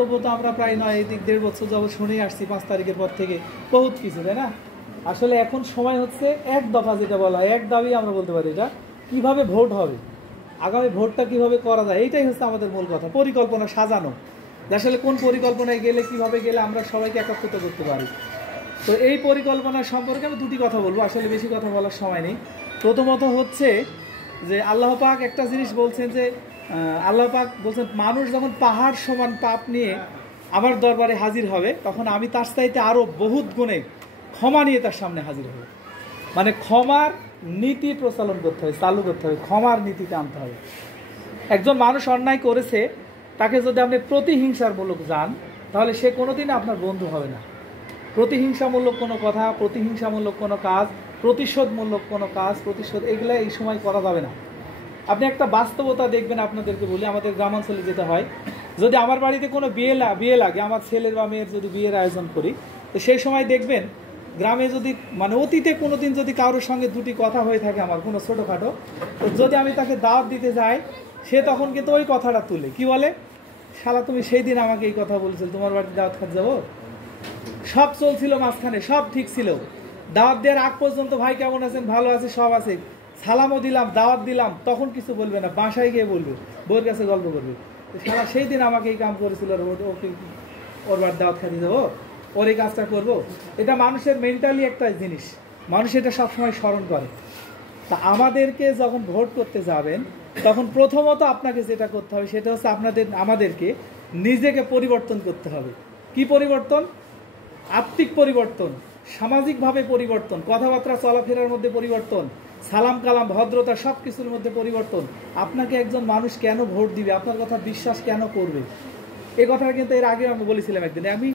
তবু তো আমরা প্রায় 1.5 বছর যাবত শুনেই আসছি 5 তারিখের পর থেকে বহুত কিছু, তাই না? আসলে এখন সময় হচ্ছে এক দফা, যেটা বলা হয় এক দাবি আমরা বলতে পারি, এটা কিভাবে ভোট হবে, আগামী ভোটটা কিভাবে করা যায়, এইটাই হচ্ছে আমাদের মূল কথা। পরিকল্পনা সাজানো, আসলে কোন পরিকল্পনায় গেলে কিভাবে গেলে আমরা সবাইকে একত্রিত করতে পারি। তো এই পরিকল্পনা সম্পর্কে আমি দুটি কথা বলবো, আসলে বেশি কথা বলার সময় নেই। প্রথমত হচ্ছে যে আল্লাহ পাক একটা জিনিস বলছেন যে আল্লাহ পাক বলছেন মানুষ যখন পাহাড় সমান পাপ নিয়ে আমার দরবারে হাজির হবে, তখন আমি তার চাইতে আরও বহুত গুণে ক্ষমা নিয়ে তার সামনে হাজির হবে। মানে ক্ষমার নীতি প্রচলন করতে হবে, চালু করতে হবে, ক্ষমার নীতিতে আনতে হবে। একজন মানুষ অন্যায় করেছে, তাকে যদি আপনি প্রতিহিংসামূলক যান, তাহলে সে কোনোদিন আপনার বন্ধু হবে না। প্রতিহিংসামূলক কোনো কথা, প্রতিহিংসামূলক কোনো কাজ, প্রতিশোধমূলক কোনো কাজ, এগুলো এই সময় করা যাবে না। আপনি একটা বাস্তবতা দেখবেন, আপনাদেরকে বলি, আমাদের গ্রামাঞ্চলে যেতে হয়, যদি আমার বাড়িতে কোনো বিয়ে লাগে, আমার ছেলের বা মেয়ের যদি বিয়ের আয়োজন করি, তো সেই সময় দেখবেন গ্রামে যদি মানে অতীতে কোনো দিন যদি কারোর সঙ্গে দুটি কথা হয়ে থাকে আমার কোনো ছোটোখাটো, তো যদি আমি তাকে দাওয়াত দিতে যাই, সে তখন কিন্তু ওই কথাটা তুলে কি বলে, শালা তুমি সেই দিন আমাকে এই কথা বলেছিল, তোমার বাড়িতে দাওয়াত খাতে যাবো। সব চলছিল মাঝখানে, সব ঠিক ছিল, দাওয়াত দেওয়ার আগ পর্যন্ত ভাই কেমন আছেন, ভালো আছে, সব আছে, সালামও দিলাম, দাওয়াত দিলাম, তখন কিছু বলবে না, বাসায় গিয়ে বলবে, বউয়ের কাছে গল্প করবে, সারা সেই দিন আমাকে এই কাম করেছিল, ওকে ওর বার দাওয়াত খাতে যাবো, ওর এই কাজটা করবো। এটা মানুষের মেন্টালি একটা জিনিস, মানুষ এটা সবসময় স্মরণ করে। তা আমাদেরকে যখন ভোট করতে যাবেন, তখন প্রথমত আপনাকে যেটা করতে হবে সেটা হচ্ছে আমাদেরকে নিজেকে পরিবর্তন করতে হবে। কি পরিবর্তন? আত্মিক পরিবর্তন, সামাজিকভাবে পরিবর্তন, কথাবার্তা চলাফেরার মধ্যে পরিবর্তন, সালাম কালাম ভদ্রতা সব কিছুর মধ্যে পরিবর্তন। আপনাকে একজন মানুষ কেন ভোট দিবে, আপনার কথা বিশ্বাস কেন করবে, এই কথাটা কিন্তু এর আগে আমি বলেছিলাম একদিন। আমি